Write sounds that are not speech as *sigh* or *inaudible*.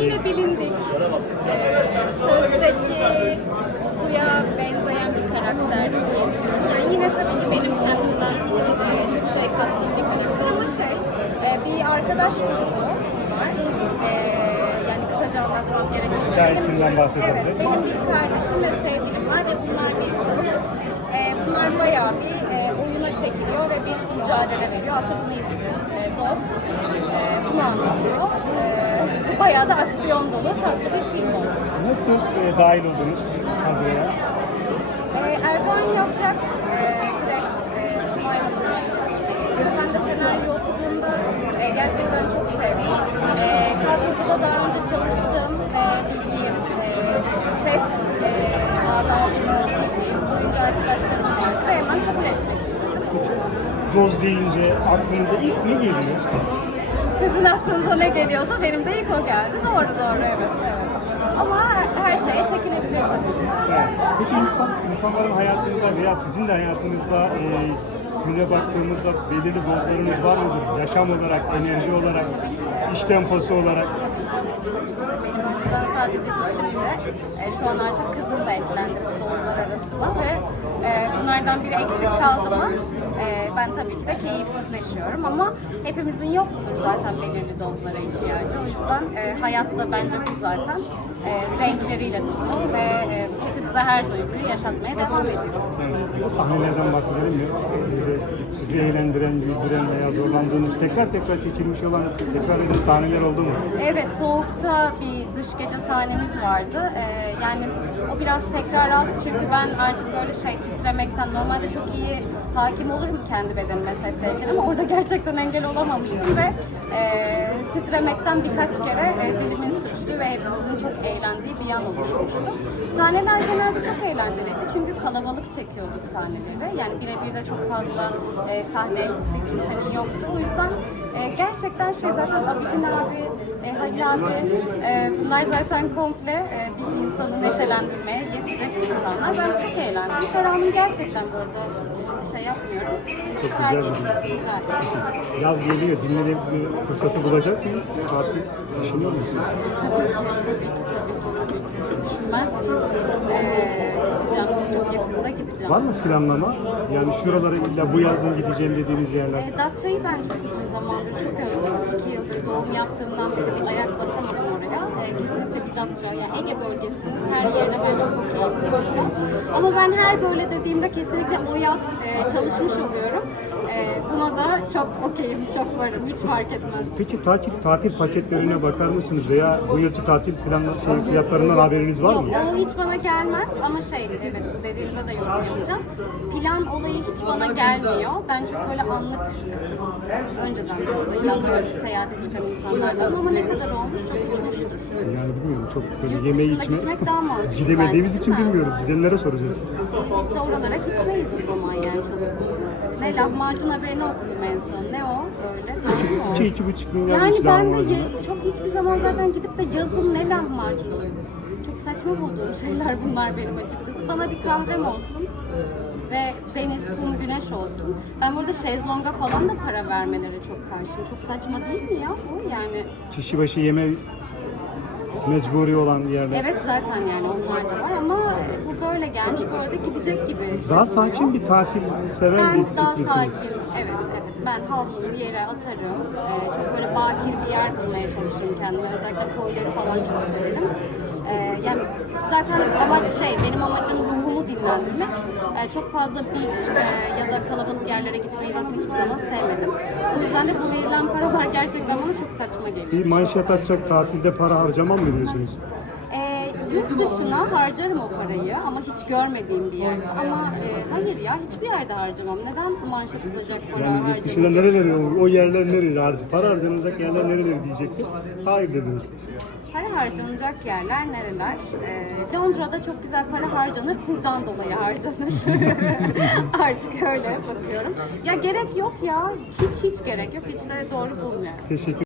yine bilindik. Ee, sözdeki suya benzeyen bir karakter diyeyim. Yani yine tabii ki benim kendimden e, çok şey kattığım bir karakter ama şey e, bir arkadaş grubu var. E, yani kısaca anlatmam gerekirse. Hikayesinden bahsedersek. Evet, benim bir kardeşim ve sevgilim var ve bunlar bir grup. E, bunlar bayağı bir e, oyuna çekiliyor ve bir mücadele veriyor. Aslında bunu izliyoruz. E, DOS e, bunu anlatıyor. E, bayağı da aksiyon dolu tatlı bir film oldu. Nasıl e, dahil oldunuz kadroya? Ee, Erdoğan Yaprak e, direkt e, Tümay Hanım'la Şimdi ben de senaryo okuduğumda e, gerçekten çok sevdim. E, kadroda da daha önce çalıştığım e, bildiğim e, set, e, adabını oyuncu arkadaşlarım vardı ve hemen kabul etmek istedim. Doz deyince aklınıza ilk ne geliyor? Sizin aklınıza ne geliyorsa benim de ilk o geldi. Doğru doğru evet. evet. Ama her şeye çekilebilir tabii. Peki insan, insanların hayatında veya sizin de hayatınızda e, güne baktığımızda belirli dozlarınız var mıdır? Yaşam olarak, enerji olarak, iş temposu olarak. Benim önceden sadece işimde, e, şu an artık kızım da eklendi bu dozlar arasına ve e, bunlardan biri eksik kaldı mı e, ben tabii ki de keyifsizleşiyorum ama hepimizin yok mudur zaten belirli dozlara ihtiyacı. O yüzden e, hayatta bence bu zaten e, renkleriyle dolu ve e, hepimize her duyguyu yaşatmaya devam ediyor. Yani sahnelerden bahsedelim mi? Sizi eğlendiren, güldüren veya zorlandığınız, tekrar tekrar çekilmiş olan, tekrar eden sahneler oldu mu? Evet, soğukta bir dış gece sahnemiz vardı. Ee, yani o biraz tekrar aldık çünkü ben artık böyle şey titremekten normalde çok iyi hakim olurum kendi bedenime setteyken ama orada gerçekten engel olamamıştım ve e, titremekten birkaç kere e, dilimin sürçtüğü ve hepimizin çok eğlendiği bir an oluşmuştu. Sahneler genelde çok eğlenceliydi çünkü kalabalık çekiyorduk sahneleri. Yani birebir de çok fazla e, sahne kimsenin yoktu. O yüzden e, gerçekten şey zaten Abidin abi, e, Halil abi e, bunlar zaten komple e, bir insanı neşelendirmeye yetecek insanlar. Ben çok eğlendim. Ferhan'ın gerçekten bu arada şey yapmıyorum. Çok Güzel güzel. geçti, güzel. Yaz geliyor, dinleme bir fırsatı bulacak mıyız? Tatil düşünüyor musunuz? Tabii ki, tabii ki, tabii ki. Düşünmez miyim? Ee, gideceğim, çok yakında gideceğim. Var mı planlama? Yani şuralara illa bu yazın gideceğim dediğiniz yerler. E, Datça'yı ben çok uzun zamandır çok özledim. İki yıldır doğum yaptığımdan beri bir ayak basamadım oraya. E, kesinlikle bir Datça, yani Ege bölgesinin her yerine ben çok okeyim. Ama ben her böyle dediğimde kesinlikle o yaz e, çalışmış oluyorum. E, buna da çok okeyim, çok varım, hiç fark etmez. Peki tatil tatil paketlerine bakar mısınız veya bu yılki tatil planlar şey, fiyatlarından haberiniz var mı? Yok, o hiç bana gelmez ama şey, evet bu dediğinize de yorum yapacağım. Plan olayı hiç bana gelmiyor. Ben çok böyle anlık önceden yapıyorum seyahate çıkan insanlardan ama ne kadar olmuş çok uçmuştur. Yani bilmiyorum çok böyle yemeği dışına içme. gitmek daha mantıklı Biz gidemediğimiz bence, için değil mi? bilmiyoruz. Gidenlere soracağız. Biz de oralara gitmeyiz o zaman yani çok. Ne lahmacun haberini okudum en son. Ne o? Öyle. Doğru mu? 2 iki buçuk milyar Yani ben de ye- çok hiçbir zaman zaten gidip de yazın ne lahmacun çok saçma bulduğum şeyler bunlar benim açıkçası. Bana bir kahvem olsun ve deniz, kum, güneş olsun. Ben burada şezlonga falan da para vermeleri çok karşıyım. Çok saçma değil mi ya bu? Yani Kişi başı yeme mecburi olan yerler. evet zaten yani onlar da var ama bu böyle gelmiş, böyle de gidecek gibi. Daha sakin bir tatil seven Ben bir daha tiplisiniz. sakin, evet evet. Ben havlumu yere atarım. Ee, çok böyle bakir bir yer bulmaya çalışırım kendime. Özellikle koyları falan çok severim. Ee, yani zaten amaç şey, benim amacım ruhumu dinlendirmek. Ee, çok fazla beach e, ya da yerlere gitmeyi zaten hiçbir zaman sevmedim. O yüzden de bu verilen paralar gerçekten bana çok saçma geliyor. Bir manşet atacak tatilde para harcamam mı diyorsunuz? Yurt dışına harcarım o parayı ama hiç görmediğim bir yerse. Ama e, hayır ya hiçbir yerde harcamam. Neden manşet atacak para Yani yurt dışında nereleri olur? O yerler nereli? Harc- Para harcanacak yerler nereleri diyecektir. Hayır dediniz. Para harcanacak yerler nereler? Ee, Londra'da çok güzel para harcanır, kurdan dolayı harcanır. *laughs* Artık öyle bakıyorum. Ya gerek yok ya, hiç hiç gerek yok, hiç de doğru bulmuyorum. Teşekkür